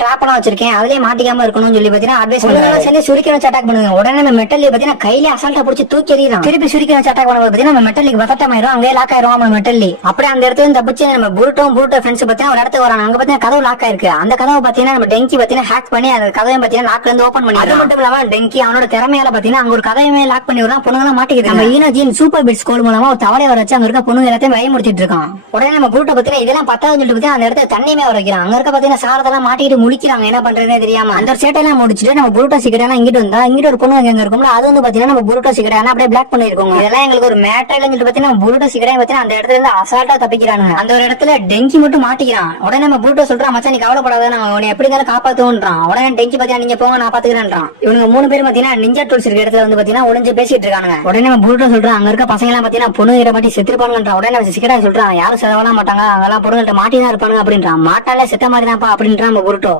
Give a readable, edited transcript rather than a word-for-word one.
Drop எல்லாம் வச்சிருக்கேன், அதுலயே மாட்டிக்காம இருக்கணும்னு சொல்லி பாத்தீங்கன்னா அட்வைஸ் பண்ணுவாங்க. சேர்ந்து சுரிக்க வச்சு அட்டாக் பண்ணுங்க. உடனே நம்ம மெட்டல் பாத்தீங்கன்னா கையில அசால்ட்டா பிடிச்சி தூக்கி எறியலாம். திருப்பி சுரிக்க வச்சு அட்டாக் பண்ணும்போது பாத்தீங்கன்னா நம்ம மெட்டலுக்கு பதட்டமாயிரும், அங்கேயே லாக் ஆயிரும் நம்ம மெட்டல். அப்படியே அந்த இடத்துல தப்பிச்சு நம்ம புருட்டோ ஃப்ரெண்ட்ஸ் பாத்தீங்கன்னா ஒரு இடத்துக்கு வராங்க. அங்க பாத்தீங்கன்னா கதவு லாக் ஆயிருக்கு. அந்த கதவை பாத்தீங்கன்னா நம்ம டெங்கி பாத்தீங்கன்னா ஹேக் பண்ணி அந்த கதவை பாத்தீங்கன்னா லாக்ல இருந்து ஓபன் பண்ணி, அது மட்டும் இல்லாம டெங்கி அவனோட திறமையால பாத்தீங்கன்னா அங்க ஒரு கதவையுமே லாக் பண்ணி விடுறான். பொண்ணுங்க மாட்டிக்கிது. நம்ம ஈனோ ஜீன் சூப்பர் பிட்ஸ் கோல் மூலமா ஒரு தவளை வர வச்சு அங்க இருக்க பொண்ணுங்க எல்லாத்தையும் பயமுறுத்திட்டு இருக்கான். உடனே நம்ம புருட்டோ பாத்தீங்கன்னா இதெல்லாம் பத்தாவது சொல்லிட்டு பாத்தீங்கன்னா அந்த இடத்துல தண்ணியுமே வர வைக்கிறான். அங்க இருக்க பாத்தீங்கன்னா சாரதெல்லாம் மாட்டிக்கிட்டு முழிக்கிறாங்க, என்ன பண்றதுன்னு தெரியாம. அந்த சேட்டையெல்லாம் முடிச்சுட்டு நம்ம புருட்டோ சிகரெட் இங்கிட்டு வந்தா இங்கிட்ட ஒரு பொண்ணு எங்க இருக்கும்ல, அது வந்து பாத்தீங்கன்னா நம்ம புருட்டோ சிகரெட் அப்படியே பிளாக் பண்ணிருக்கோம். இதெல்லாம் எங்களுக்கு ஒரு மேட்டர் சொல்லிட்டு பாத்தீங்கன்னா புருட்டோ சிகரெட் பாத்தீங்கன்னா அந்த இடத்துல இருந்து அசால்ட்டா தப்பிக்கிறாங்க. அந்த ஒரு இடத்துல டெங்கி மட்டும் மாட்டிக்கிறான். உடனே நம்ம புருட்டோ சொல்றான், மச்சான் நீ கவலைப்படாத, நான் உன்னை எப்படி இருந்தாலும் காப்பாத்துவோன்றான். உடனே டெங்கி பாத்தீங்கன்னா நீங்க போங்க நான் பாத்துக்கிறேன்றான். இவங்க 3 பேரும் பாத்தீங்கன்னா நிஞ்சா டூல்ஸ் இருக்க இடத்துல வந்து பாத்தீங்கன்னா ஒளிஞ்சு பேசிட்டு இருக்காங்க. உடனே நம்ம புருட்டோ சொல்றான், அங்க இருக்க பசங்க எல்லாம் பாத்தீங்கன்னா பொண்ணுகிட்ட மாட்டி செத்துருப்பானுன்றான். உடனே சிகரெட் சொல்றான், யாரும் செலவெல்லாம் மாட்டாங்க, அங்கெல்லாம் பொண்ணுகிட்ட மாட்டி தான் இருப்பாங்க அப்படின்றான். மாட்டாலே செத்த மாதிரி தான்ப்பா அப்படின்றான் நம்ம புருட்டோ.